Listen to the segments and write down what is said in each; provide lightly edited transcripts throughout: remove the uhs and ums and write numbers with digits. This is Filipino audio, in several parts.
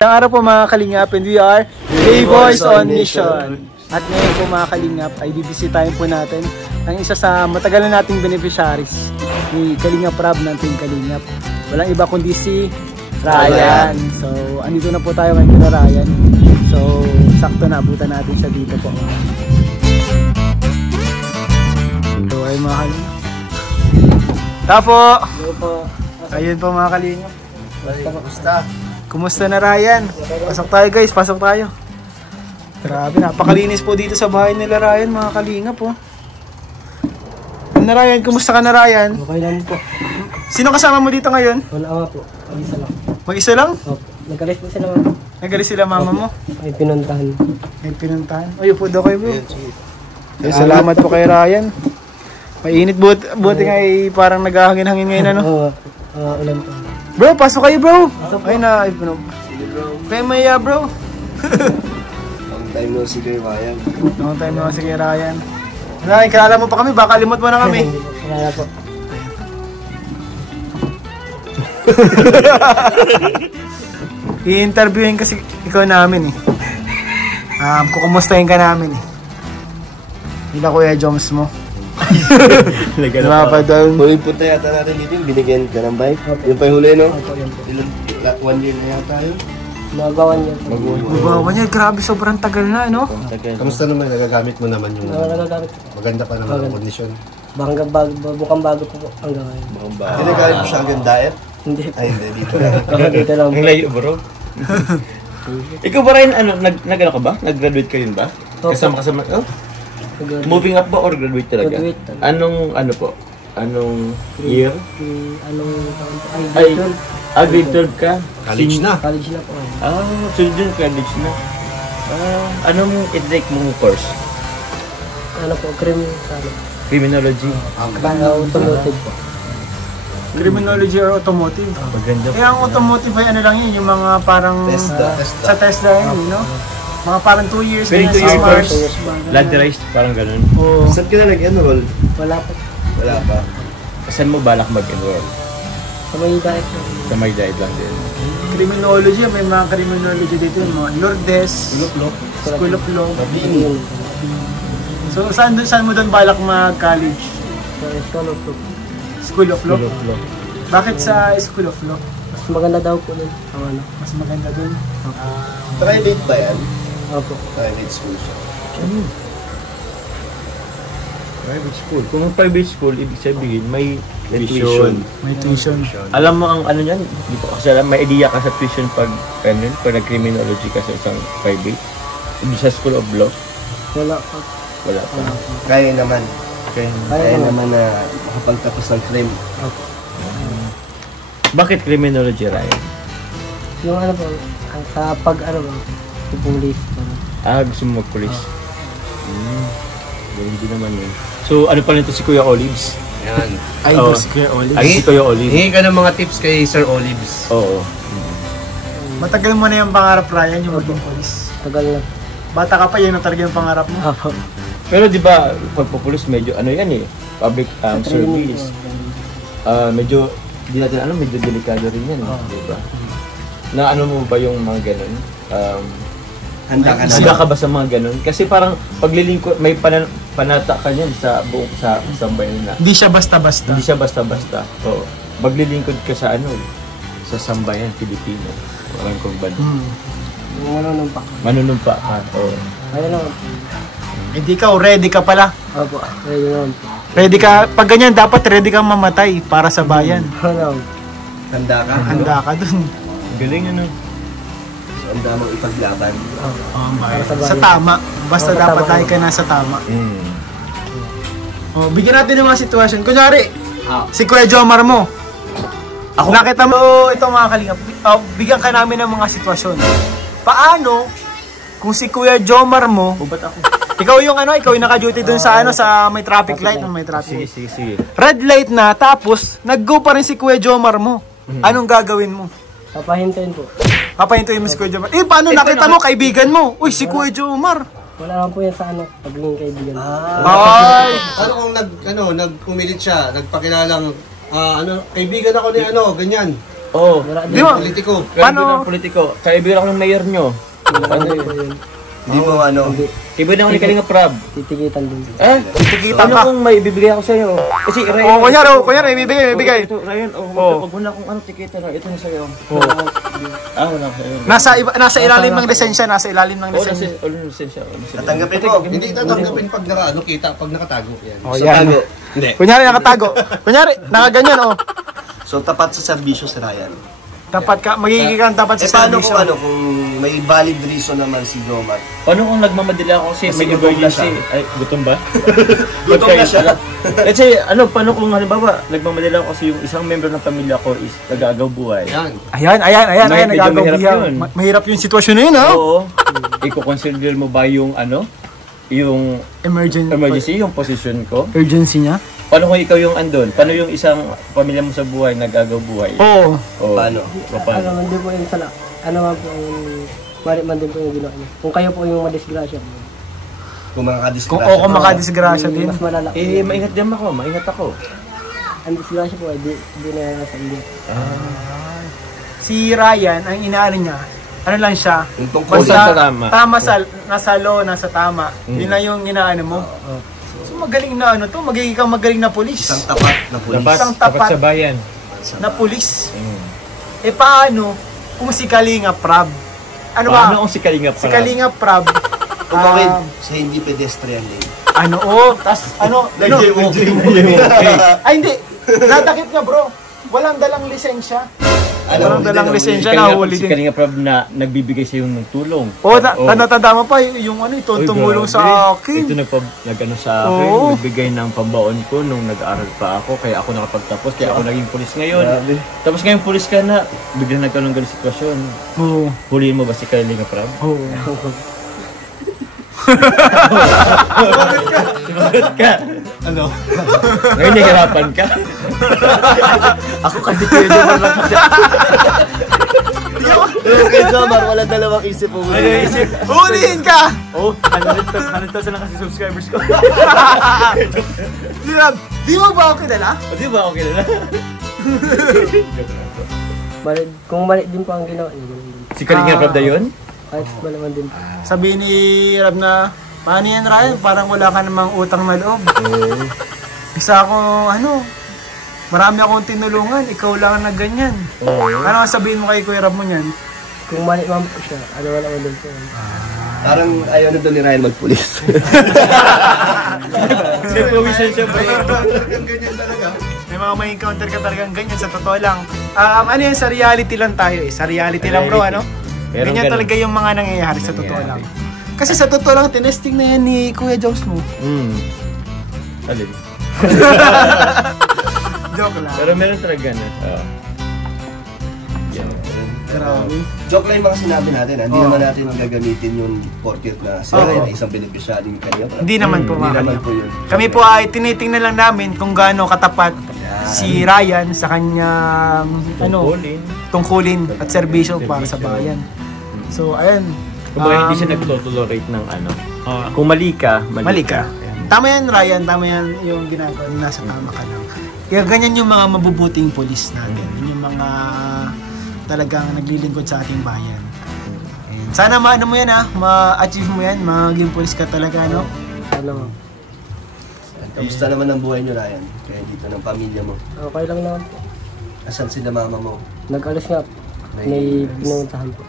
Isang araw po mga Kalingap, and we are K-Boys on Mission. At ngayon po mga Kalingap ay bibisitahin po natin ang isa sa matagal na nating beneficiaries ni Kalingap Rob ng Team Kalingap. Walang iba kundi si Ryan. So andito na po tayo ngayon kina Ryan. So sakto na abutan natin siya dito po. So ay mga Kalingap. Tapo! Hello po. Ayun po mga Kalingap. Basta. Kumusta na Ryan? Pasok tayo guys, pasok tayo. Grabe, napakalinis po dito sa bahay nila Ryan, mga Kalingap po. Na Ryan, kumusta ka na Ryan? Okay lang po. Sino kasama mo dito ngayon? Wala po. Mag-isa lang. Mag-isa lang? Opo. Nagalis po sila mama. Nagalis sila mama mo? May pinuntahan. May pinuntahan? Ay, upo daw kayo bro. Ay, salamat po kay Ryan. Mainit, buti nga parang naghahangin-hangin ngayon ano? Oo. Ulan po. Bro, pasok kayo bro. Ay na, ay bro. Kaya maya bro. Long time no see kay Ryan. Long time no see kay Ryan. Ryan, kilala mo pa kami, baka limot mo na kami. Kaya po. I-interviewin kasi ikaw namin eh. Kukumustahin ka namin eh. Hila Kuya Joms mo. Diba pa doon? Huli punta yata natin dito, binigyan ka ng bike. Yung pa yung huli no? Opo, yan po. Ilan, 1 year na yata yun? Magawan niya po. Magawan niya, grabe sobrang tagal na no? Kamusta naman, nagagamit mo naman yung Nagagamit po. maganda pa naman ang kondisyon? Bukang bago po hanggang ngayon. Ginagamit mo siya hanggang diet? Hindi po. Ay hindi, dito. Dito lang po. Ang layo bro. Ikaw ba rin, nag-ano ka ba? Nag-graduate ka rin ba? Opo. Kasama? Oh? Moving up ba or graduate talaga? Graduate talaga. Anong, ano po? Anong year? Anong taon po? Ay, grade 12 ka? College na. College na po. Sunod din college na. Anong i-take mong course? Ano po? Criminology. Automotive po. Criminology or automotive. Maganda. Kaya ang automotive ay ano lang yun, yung mga parang sa Tesla yun, no? Mga parang 2 years, Very 2 year Mars. course. Ladderized, parang ganun. Oo. Saan ka na nag-enroll? Wala po. Wala pa. Saan mo balak mag-enroll? Sa may diet po. Sa may diet lang din. Criminology, may mga criminology dito, yung mga Lourdes, School of Law. So saan mo doon balak mag-college? School of Law? Bakit sa School of Law? Mas maganda daw po nun. Mas maganda doon. Private ba yan? Opo. Private school siya. Private school. Kung private school, ibig sabihin, may tuition. May tuition. Alam mo ang ano yan? Hindi ko kasi alam. May idea ka sa tuition pag nag-criminology ka sa isang private. Hindi sa School of Law. Wala po. Wala pa. Kaya naman. Kaya naman na makapagtapos ng crime. Opo. Bakit criminology, Ryan? Yung ano po, sa pag ano ba, pupulis. Gusto mo mag-police? Hindi naman yun. So, ano pa rin ito si Kuya Olives? Yan. Ay, Oo. si Kuya Olive. Ay, si Kuya Olives. Hingi ka ng mga tips kay Sir Olives. Oo. Matagal mo na yung pangarap Ryan, yung maging police. Tagal na. Bata ka pa, yun ang talaga yung pangarap mo. Opo. Pero di ba pagpupulis medyo ano yan eh, public service. Medyo di natin ano, medyo delikado rin yan, di ba? Na ano mo ba yung mga ganun? Handa ka ba sa mga ganun? Kasi parang paglilingkod, may panata ka niyan sa buong sa sambayan na. Hindi siya basta-basta. Hindi siya basta-basta. Oo. Maglilingkod ka sa ano, sa sambayan Pilipino. Parang kung ba. Yung manunumpa. Manunumpa ka. Oo. Ayun naman. Hindi ka, ready ka pala. Opo. Ayun naman. Ready ka, pag ganyan dapat ready kang mamatay para sa bayan. Ano? Handa ka. Handa ka dun. Galing ano. Handa mong ipaglaban. Sa tama. Basta dapat tayo ka nasa tama. Bigyan natin ng mga sitwasyon. Kunyari, si Kuya Jomar mo. Nakita mo ito mga Kalingap. Bigyan ka namin ng mga sitwasyon. Paano kung si Kuya Jomar mo, Ba't ako? ikaw yung naka-duty dun sa sa may traffic light, may traffic. Sige. Red light na, tapos nag-go pa rin si Kuya Jomar mo. Anong gagawin mo? Papahintayin po. Papahintuin mo si Kuya Jomar. Paano nakita mo kaibigan mo? Uy, si Kuya Jomar. Wala lang po yan sa pagiging kaibigan. Ay! Ano kung nagpumilit siya, nagpakilalang kaibigan ako ni ganyan. Oo. Di ba? Politiko. Paano? Paano? Politiko. Kaibigan ako ng mayor nyo. Ano po yun? Hindi mo ano. Kaibigan ako ni Kalinga Prab. Titigitan din. Titikita Ano ka. kung may bibigay ako sa'yo? Kasi Oh, kunyari, ibibigay. Ito, Ryan, Oo. wag mo na kung ano tikita na. Ito na sa'yo. Wala ko sa'yo. Nasa ilalim ng lisensya, nasa ilalim ng Oo, lisensya. lisensya. Tatanggapin mo. Hindi tatanggapin pag kita, pag nakatago. Yan. Oh, So, yan. tago. Hindi. Kunyari nakatago. Kunyari, nakaganyan, oh. So, tapat sa serbisyo si Ryan. Tapat ka, magiging kang tapat sa Paano servisyo. kung may valid reason naman si Jomar? Paano kung nagmamadali ako kasi may gutom na emergency? siya. Ay, gutom ba? Gutom na siya. Kasi paano kung halimbawa, nagmamadali ako kasi yung isang member ng pamilya ko is nag-aagaw buhay. Yan. Ayan, Medyo nagagawa mahirap biya. yun. Mahirap yung sitwasyon na yun, ha? Oo. Iko-consider mo ba yung yung emergency, yung position ko? Urgency niya? Paano kung ikaw yung andun? Paano yung isang pamilya mo sa buhay, nag-aagaw buhay? Oo. Oo. Paano? Ano man din po yung sala. Ano man po yung mali man din po yung ginawa niya. Kung kayo po yung madisgrasya. Kung Kung makadisgrasya din. Mas malala. Maingat din ako, maingat ako. Ang disgrasya po, di na nasa India. Si Ryan, ang inaano niya, ano lang siya, Yung tungkol sa tama. nasa law, nasa tama. Yun na yung inaano mo. So magaling na magiging kang magaling na pulis. Isang tapat na pulis. Isang tapat sa bayan. na pulis. Eh paano kung si Kalinga Prab? Ano ba? Paano kung si Kalinga Si Kalinga Prab, Tumawid sa hindi pedestrian lane. tas ay hindi, nadakip nga bro. Walang dalang lisensya. Walang dalang lisensya na huli Si din. Kalinga Prab na nagbibigay sa iyo ng tulong. Tanda mo pa yung tumulong sa akin. Ito nag-ano sa akin, Oo. nagbigay ng pambaon ko nung nag-aaral pa ako, kaya ako nakapagtapos, kaya ako naging pulis ngayon. Tapos ngayon pulis ka na, biglang nagkaroon ng ganung sitwasyon. Oo. Huliin mo ba si Kalinga Prab? Oo. Sumagot ka. Ano? Ngayon nahihirapan ka. Ako kasi kuya Jomar lang kasi. Okay, Jomar, wala dalawang isip mo. Huliin ka! Oh, 100,000 lang kasi subscribers ko. Di mo ba ako kilala? O, di ba ako kilala? Kung mali din po ang ginawa niya. Si Kalinga Prab na yun? Kahit mali man din po. Sabi ni Rab na, paano yan Ryan? Parang wala ka namang utang na loob. Isa ako, marami akong tinulungan, ikaw lang na ganyan. Ano sabihin mo kay Kuya Rab mo yan? Kung mali man po siya, wala man din po. Parang ayaw na doon ni Ryan magpulis. Pawisan siya ba? May mga may encounter ka talagang ganyan, sa totoo lang. Ano yan, sa reality lang tayo eh. Sa reality lang bro, Pero ganyan ganun. talaga yung mga nangyayari sa totoo lang. Kasi sa totoo lang, tinesting na yan ni Kuya Jones mo. Alin? Joke lang. Pero meron talaga na. Grabe. Joke lang yung mga sinabi natin. Hindi naman natin gagamitin yung portrait na si Ryan ay isang beneficiary ni Kalinga Prab. Hindi naman po Hindi mga naman kalingap. po yun. Kami po ay tinitingnan lang namin kung gaano katapat si Ryan sa kanyang tungkulin at serbisyo para sa bayan. So, ayun. Kumbaga hindi siya nag-tolerate ng kung mali ka, Mali ka. Tama yan, Ryan. Tama yan yung ginagawa. Nasa tama ka lang. Kaya ganyan yung mga mabubuting polis natin. Yung mga talagang naglilingkod sa ating bayan. Ayun. Sana maano mo yan ma-achieve mo yan. Maging polis ka talaga, no? Ano, Kamusta naman ang buhay niyo, Ryan? Kaya dito ng pamilya mo. okay lang naman po. Asan sila mama mo? Nag-alis nga po. May pinuntahan po.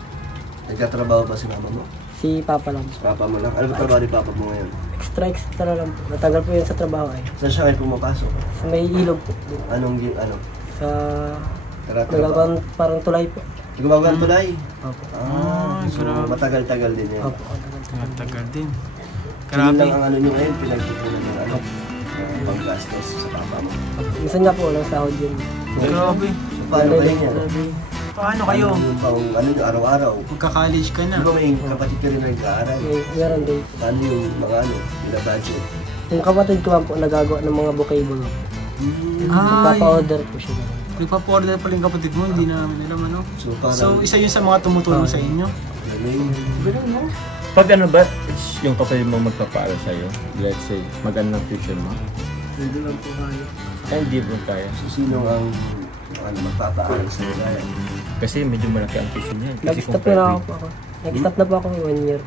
Nagkatrabaho ba si mama mo? Si Papa lang. Papa mo lang? Ano ba trabaho ni Papa mo ngayon? Extra lang po. Natagal po yun sa trabaho ay. Saan siya kayo pumapasok? Sa may ilog po. Sa nagagawan parang tulay po. Gumagawa ng tulay? Opo. So matagal-tagal din yun. Opo. Tagal din. Yun lang ang nyo ngayon, pinagtutunan ng panggastos sa papa mo. Minsan nga po, walang sahod yun. Grabe. So paano ba yun? Paano kayo? Ano yung araw-araw? Magka-college ka na. Di ba may kapatid ka rin na nag-aaral? Meron din. Paano yung mga binabudget? Yung kapatid ko man po nagagawa ng mga bouquet-bulo. Nagpapa-order po siya. Nagpa-order pala yung kapatid mo, hindi namin alam So parang... So, isa yun sa mga tumutulong sa inyo? Ganun mo? Pag yung kapatid mo magpapaaral sa'yo, let's say, maganda ng future mo, Hindi lang po kaya. hindi mo kaya. So sino ang Ano magpapaaral sa Ryan? Kasi medyo malaki ang tuition niyan. Kasi Nag-stop na ako po ako. Nag-stop na po ako 1 year.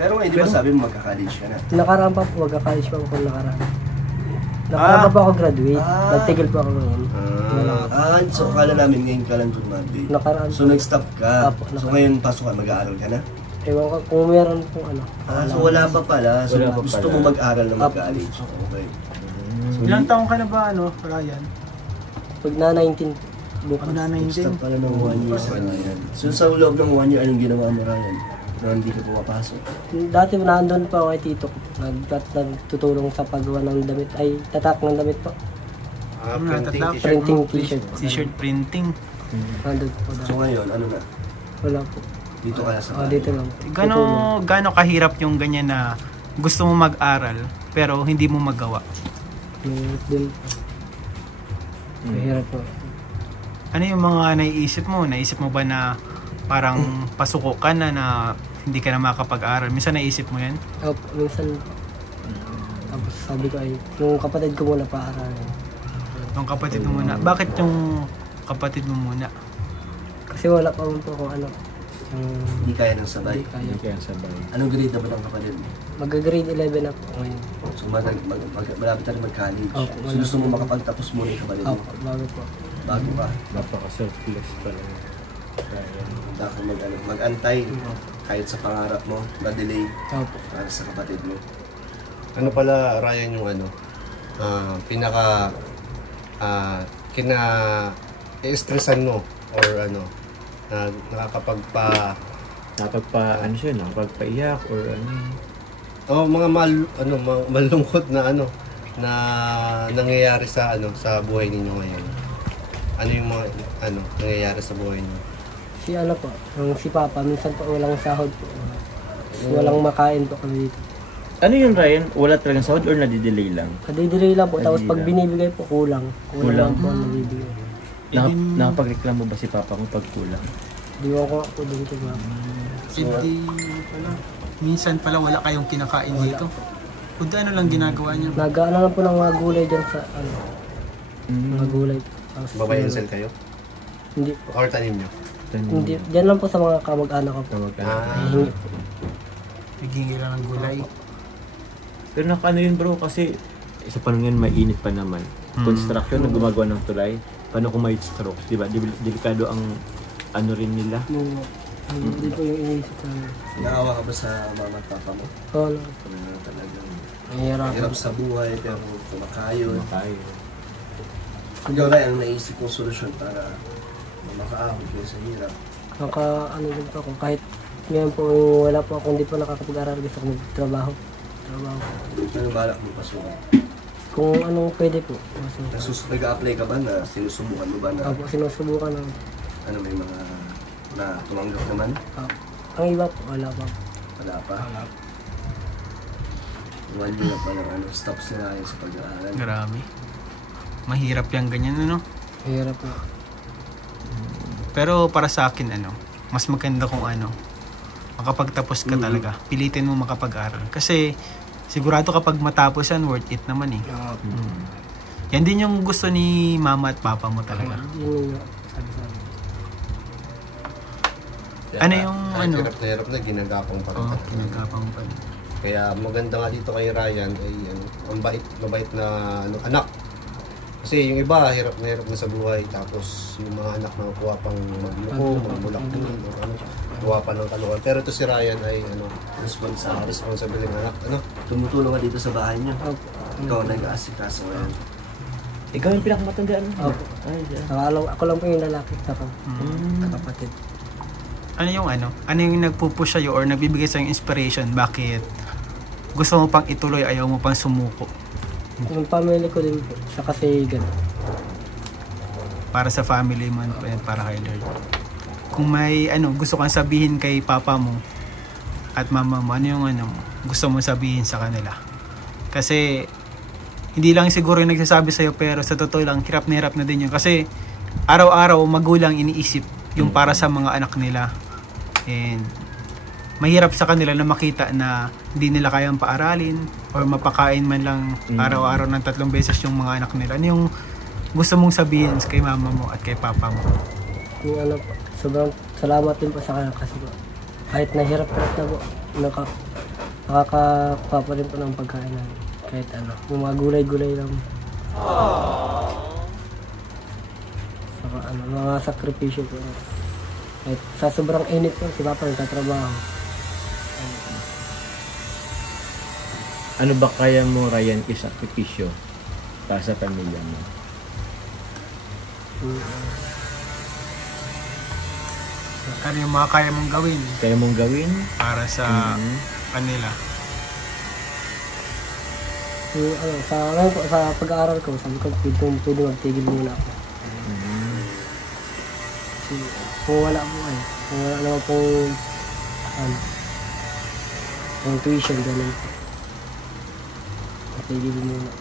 Pero ngayon, di ba sabi mo magka-college ka na? Nakaraan pa po, magka-college pa ako nakaraan. Nakaraan pa po ako graduate. Nagtigil po ako ngayon. So akala namin ngayon ka lang tumati. Nakaraan So nag-stop ka. Apo, So ngayon pasok ka, mag-aaral ka na? Ewan ko kung meron pong ano. So wala pa pala. So Wala pa gusto pala. mo mag-aral na mag-college. Okay. Ilang taong ka na ba, Ryan? Pag na 19 bukas. Pag na 19? Stop pala ng 1 year sa Ryan. So sa loob ng 1 year, anong ginawa mo Ryan? Na hindi ka pumapasok? Dati nandun pa ako kay tito ko. Nagtutulong sa paggawa ng damit. Ay, tatak ng damit po. Printing t-shirt. T-shirt printing. Nandun po So dati. ngayon, ano na? Wala po. Dito ka na sa bahay? Dito lang. Gano kahirap yung ganyan na gusto mo mag-aral pero hindi mo magawa? Mahirap din. Mahirap po. Ano yung mga naiisip mo? Naisip mo ba na parang pasuko ka na hindi ka na makapag-aral? Minsan naisip mo yan? Opo, minsan tapos sabi ko ay, yung kapatid ko muna paaralin. Yung kapatid mo muna. Bakit yung kapatid mo muna? Kasi wala pa po kung ano. Hindi kaya ng sabay? Hindi kaya. Hindi kaya sabay. Anong grade na ba ng kapatid mo? Mag-grade 11 na po ngayon. So malapit na rin mag-college. Opo, So gusto mo makapagtapos muna yung kapatid mo? Opo, bago po. Bago ka? Napaka-selfless pala. Handa ka mag-antay kahit sa pangarap mo, na-delay Opo. para sa kapatid mo. Ano pala, Ryan, yung ano, pinaka, i-stressan mo or ano, nakakapagpa, Ano siya, nakapagpaiyak or ano. mga malungkot na ano, na nangyayari sa ano, sa buhay ninyo ngayon. Ano yung mga, nangyayari sa buhay niyo? Si ano po, yung si Papa, minsan po walang sahod po. Walang makain po kami dito. Ano yun, Ryan? Wala talagang sahod or nadidelay lang? Kadidelay lang po, tapos pag Kadili lang. binibigay po, kulang. Kulang lang po ang nabibigay. Nakapagreklamo ba si Papa mo pag kulang? Diwan ko ako doon kay Mama. Hindi pala. Minsan pala wala kayong kinakain dito. Kung ano lang ginagawa niyo? Nag-ano lang po ng mga gulay dyan sa ano, mga gulay. Tapos, Babayansel kayo? Hindi po. Or tanim nyo? Hindi, dyan lang po sa mga kamag-anak ko po. Hihingi po. Naghingi lang ng gulay. Pero nakano yun bro kasi sa panahon ngayon mainit pa naman. Construction na gumagawa ng tulay. Paano kung may stroke? Diba? Delikado ang ano rin nila. Hindi po yung iniisip namin. Naawa ka ba sa mama at papa mo? Oo, ano, Talagang mahirap. hirap sa buhay pero kumakayon. Tayo. Ikaw Ryan, ang naisip kong solusyon para makaahon kayo sa hirap. Ano din po ako, kahit ngayon po wala po ako, hindi po nakakapag-aral, gusto ko magtrabaho. Anong balak mo pasukan? Kung anong pwede po. Nag-a-apply ka ba na sinusubukan mo ba na Ako sinusubukan ng, ano may mga na tumanggap naman? ang iba po, wala pa. Wala pa? 1 year pa lang stops na yun sa pag-aaral. Grabe. Mahirap yung ganyan, ano? Mahirap po. Pero para sa akin, mas maganda kung makapagtapos ka talaga. Pilitin mo makapag-aral. Kasi sigurado kapag matapos yan, worth it naman eh. Yan din yung gusto ni mama at papa mo talaga. Yun yung sabi sa amin. Ano yung Hirap na hirap na, ginagapang pa rin. Oo, pinagkapang pa. Kaya maganda nga dito kay Ryan ay ang mabait na anak. Kasi yung iba hirap na sa buhay tapos yung mga anak na kuha pang magloko, mamulakbol, kuha pa ng kaluan. Pero ito si Ryan ay responsible ng anak. Tumutulong ka dito sa bahay niyo? Ikaw nag-aasikaso ngayon? Ikaw yung pinakamatanda ano? Opo. Ako lang po yung lalaki sa kapatid. Ano yung nagpupush sa'yo or nagbibigay sa'yo inspiration? Bakit gusto mo pang ituloy, ayaw mo pang sumuko? Yung family ko din po, sa Kasigan. Para sa family mo, para kay Lord. Kung may gusto kang sabihin kay papa mo at mama mo, ano yung gusto mo sabihin sa kanila? Kasi hindi lang siguro yung nagsasabi sa'yo, pero sa totoo lang, hirap na din yun. Kasi araw-araw magulang iniisip yung para sa mga anak nila. And mahirap sa kanila na makita na hindi nila kayang paaralin or mapakain man lang araw-araw ng 3 beses yung mga anak nila. Ano yung gusto mong sabihin kay mama mo at kay papa mo? Yung ano po, sobrang salamat din po sa kanya kasi po, kahit nahirap na po, nakakakuha pa rin po ng pagkain namin. Kahit ano, yung mga gulay-gulay lang. Saka ano, mga sakripisyo po. Kahit sa sobrang init po, si Papa nagtatrabaho. Ano ba kaya mo, Ryan, isakripisyo para sa pamilya mo? Ano yung mga kaya mong gawin Kaya mong gawin? para sa kanila? Yung ano, ngayon po, sa pag-aaral ko, sabi ko, pwede magtigil muna ako. Kasi kung wala po kung wala naman pong, yung tuition, ganun po. Magtigil muna.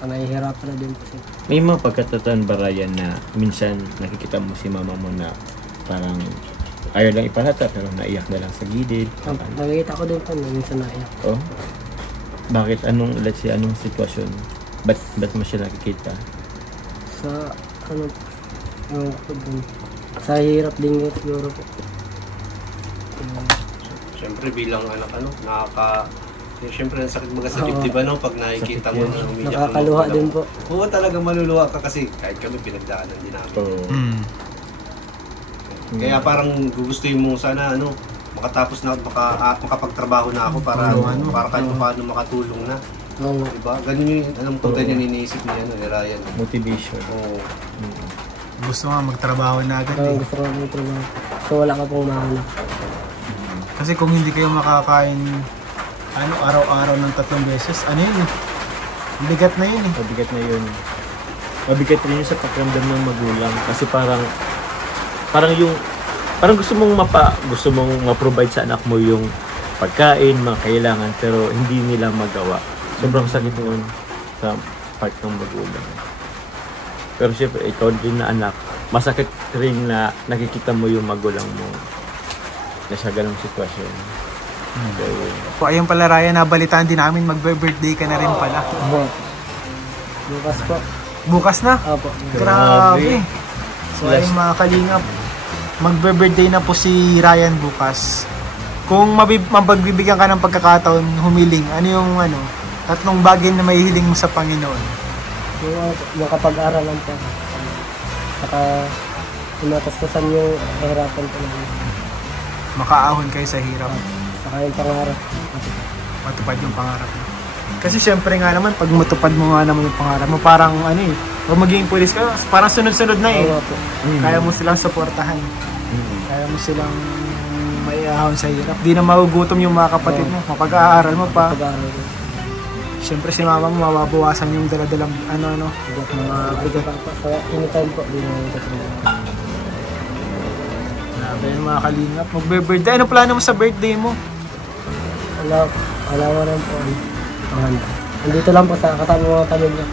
Nahihirapan na din po siya. May mga pagkatataan ba, Ryan, na minsan nakikita mo si mama mo na parang ayaw lang ipalata pero naiyak na lang sa gilid? Nakikita ko din po na minsan naiyak. Oh? Bakit? Anong sitwasyon? Ba't mo siya nakikita? Sa ano, yung sa hirap din yun siguro po. Siyempre bilang anak siyempre sakit mga sa dibdib pag nakikita mo na umiyak. Nakakaluha din po. Oo, talaga maluluha ka kasi kahit kami pinagdaanan din namin. Kaya parang gugustuhin mo sana makatapos na makapagtrabaho na ako para kahit paano makatulong na. Oo. Diba? Ganun yung alam ko ganyan iniisip ni Ryan. Motivation. Oo. Gusto nga magtrabaho na agad Parang gusto ko magtrabaho. So wala ka pong mahanap. Kasi kung hindi kayo makakain araw-araw ng 3 beses, ano yun eh? Bigat na yun eh. Mabigat na yun. Mabigat rin yun sa pakiramdam ng magulang. Kasi parang gusto mong ma-provide sa anak mo yung pagkain, mga kailangan, pero hindi nila magawa. Sobrang sakit nun sa part ng magulang. Pero syempre, ikaw din na anak, masakit rin na nakikita mo yung magulang mo na sa ganong sitwasyon. So, ayun pala Ryan, nabalitaan din namin magbe-birthday ka na rin pala. Bukas po. Bukas na? Opo. Grabe. So ayun mga kalingap, magbe-birthday na po si Ryan bukas. Kung mapagbibigyan ka ng pagkakataon humiling, ano yung 3 bagay na mahihiling mo sa Panginoon? Yung makapag-aralan po. Saka umatastasan yung hirapan po namin. Makaahon kayo sa hirap. Saka yung pangarap. Matupad yung pangarap mo. Kasi syempre nga naman, pag matupad mo nga naman yung pangarap mo, parang pag magiging pulis ka, parang sunod-sunod na eh. Kaya mo silang supportahan. Kaya mo silang maiahon sa hirap. Di na magugutom yung mga kapatid mo. Mapag-aaral mo pa. Syempre si mama mo, mababawasan yung daladalang mga bigat. Kaya anytime po, di na yung Grabe yung mga kalingap. Magbe-birthday. Ano plano mo sa birthday mo? Wala mo rin po. Nandito lang po sa kasama mga pamilya.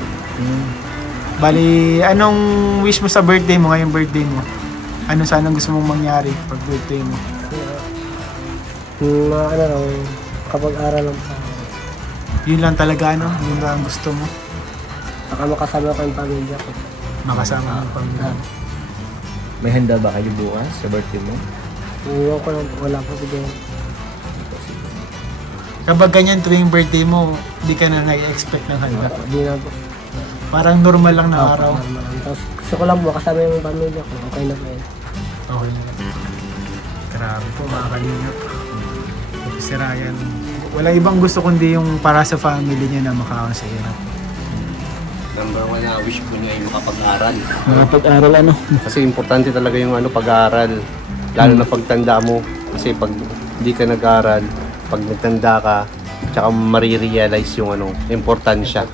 Bali, anong wish mo sa birthday mo, ngayong birthday mo? Ano sanang gusto mong mangyari pag birthday mo? Kapag-aral lang po. Yun lang talaga, yun lang gusto mo? Saka makasama ko yung pamilya ko. Makasama ng pamilya. May handa ba kayo bukas sa birthday mo? Iwan ko lang po, wala po bigyan. Kapag ganyan tuwing birthday mo, di ka na nai-expect ng handa. Di na po. Parang normal lang na araw. Tapos gusto ko lang po kasama yung pamilya ko. Okay na po yun. Okay na. Grabe po mga kalingap. Si Ryan, wala ibang gusto kundi yung para sa family niya na makakaon sa hirap. Number 1 na wish ko niya ay makapag-aral. Makapag-aral Kasi importante talaga yung pag-aaral. Lalo na pagtanda mo. Kasi pag hindi ka nag-aaral, pag nagtanda ka, tsaka marirealize yung importansya.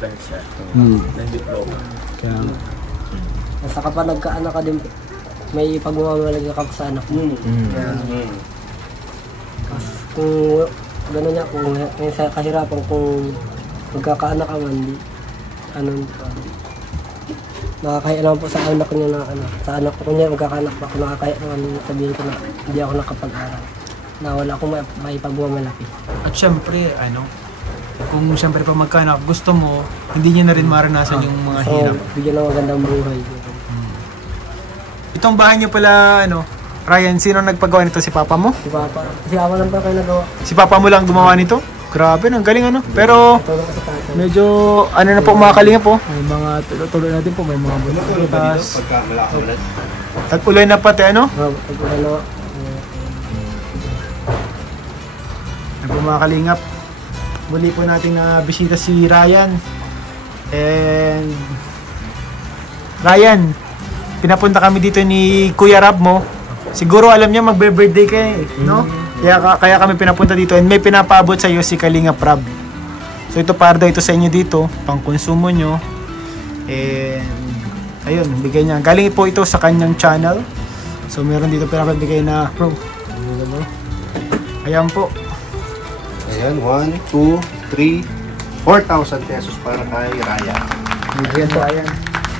Saka pa nagkaanak ka din, may pagmamahalaga ka sa anak mo. Kasi kung gano'n niya, kung sa kahirapan, kung magkakaanak ka man, nakakaya naman po sa anak niya na sa anak ko niya magkakaanak pa ako, nakakaya naman sabihin ko na hindi ako nakapag-aral, na wala akong maipagmamalaki. At syempre, kung siyempre pa magkaanak, gusto mo, hindi niya na rin maranasan yung mga hirap. Bigyan ng magandang buhay. Itong bahay niyo pala, ano, Ryan, sino nagpagawa nito? Si Papa mo? Si Papa. Kasi ako lang pa kayo nagawa. Si Papa mo lang gumawa nito? Grabe, ang galing ano. Pero, Tulong ko sa tatay. medyo, ano na po mga kalinga po. May mga tulo natin po, may mga Tulog ba dito butas. pagka malakaw ulit? Tag-ulan na pati, ano? Ano, Ano po mga kalingap. Muli po natin na bisita si Ryan. And, Ryan, pinapunta kami dito ni Kuya Rab mo. Siguro alam niya magbe-birthday ka eh, no? Kaya kami pinapunta dito and may pinapaabot sa iyo si Kalingap Rab. So ito para daw ito sa inyo dito, pang konsumo nyo. And ayun, bigay niya. Galing po ito sa kanyang channel. So meron dito pinapabigay na bro. Ayan po. Ayan, 1, 2, 3, 4,000 pesos para kay Raya. Bigyan po, ayan.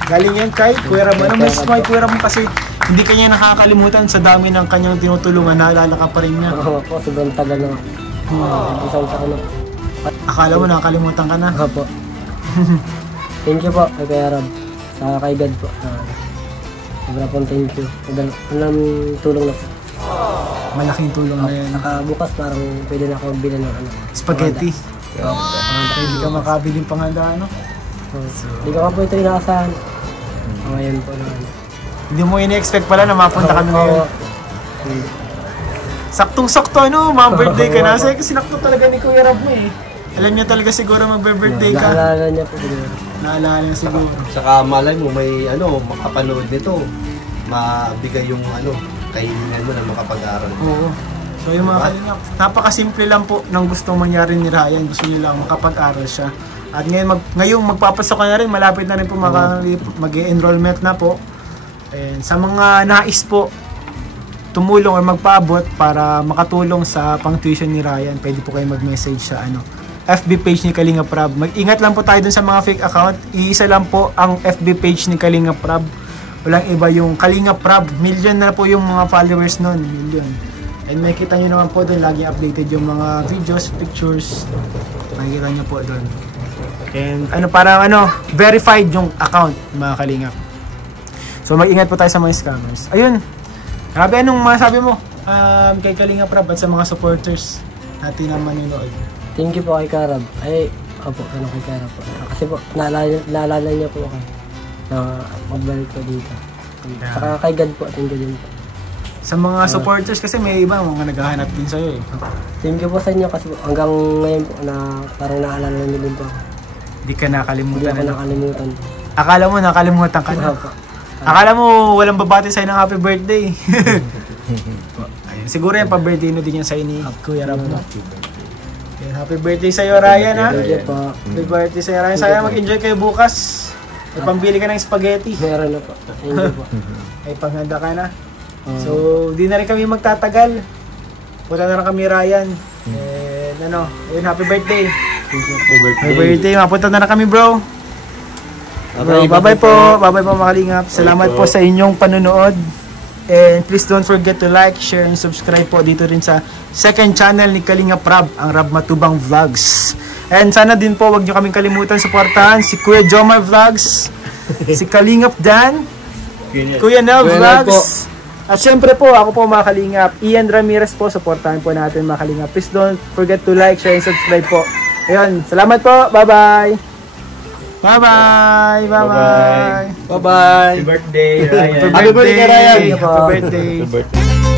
Galing yan kay Kuya Ram. Ano mas kay Kuya Ram kasi hindi kanya nakakalimutan sa dami ng kanyang tinutulungan. Naalala ka pa rin niya. Oo po, sobrang tagal na. Isang taon na. Akala mo nakakalimutan ka na. Opo. Thank you po kay Kuya Rab. Sa kay God po. Sobrang pong thank you. Anong tulong na po. Malaking tulong na yan. Nakabukas parang pwede na ako magbili ng ano. Spaghetti. Hindi ka makabiling panghanda, ano? Hindi ko pa po ito inaasahan. Ngayon po na ano. Hindi mo ini-expect pala na mapunta kami ngayon. Saktong-sakto, ano? Mga birthday ka na. Kasi sinakto talaga ni Kuya Rab mo eh. Alam niya talaga siguro magbe-birthday ka. Naalala niya po siguro. Naalala niya siguro. Saka malay mo may ano, makapanood nito. Mabigay yung ano, kailangan mo na makapag-aaral. Oo. So yung mga kalingap, napakasimple lang po ng gustong mangyari ni Ryan. Gusto niya lang makapag-aral siya. At ngayong magpapasok ka na rin, malapit na rin po mag-enrollment na po. And sa mga nais po tumulong or magpaabot para makatulong sa pang-tuition ni Ryan, pwede po kayo mag-message sa FB page ni Kalingap Rab. Mag-ingat lang po tayo dun sa mga fake account. Iisa lang po ang FB page ni Kalingap Rab. Walang iba yung Kalingap Rab. Million na po yung mga followers nun. Million. And makikita nyo naman po dun, lagi updated yung mga videos, pictures. Makikita nyo po dun. And parang verified yung account, mga Kalingap. So mag-ingat po tayo sa mga scammers. Ayun. Grabe, anong masabi mo kay Kalingap Rab at sa mga supporters natin na manunood? Thank you po kay Karab. Ay, opo, kay Karab po. Kasi po, naalala niya po ako na magbalik ko dito. Saka kay God po, thank you din po. Sa mga supporters kasi may iba mga naghahanap din sa'yo eh. Thank you po sa inyo kasi po, hanggang ngayon po na parang naalala niyo din po. Hindi ka nakalimutan. Hindi ako nakalimutan. Akala mo nakalimutan ka na. Opo. Akala mo walang babati sa'yo ng happy birthday. Ayun, siguro yung pa-birthday na din yan sa'yo ni Kuya Rab. Happy birthday sa'yo, Ryan, ha? Thank you po. Happy birthday sa'yo, Ryan. Sana mag-enjoy kayo bukas. May pambili ka ng spaghetti. Meron na po. Thank you po. Ay, panghanda ka na. So, di na rin kami magtatagal. Punta na rin kami, Ryan. And ayun, happy birthday. Happy birthday. Mapunta na rin kami, bro. Bye-bye po. Bye-bye po, mga Kalingap. Salamat po sa inyong panunood. And please don't forget to like, share, and subscribe po dito rin sa second channel ni Kalingap Rab, ang Rab Matubang Vlogs. And sana din po, wag nyo kaming kalimutan suportahan si Kuya Jomar Vlogs, si Kalingap Dan, Kuya Nel Vlogs. At syempre po, ako po mga Kalingap, Ian Ramirez po, suportahan po natin mga Kalingap. Please don't forget to like, share, and subscribe po. Ayun, salamat po. Bye-bye. Bye-bye. Bye-bye. Bye-bye! Happy birthday, Ryan! Happy birthday, Ryan. Happy birthday. Happy birthday.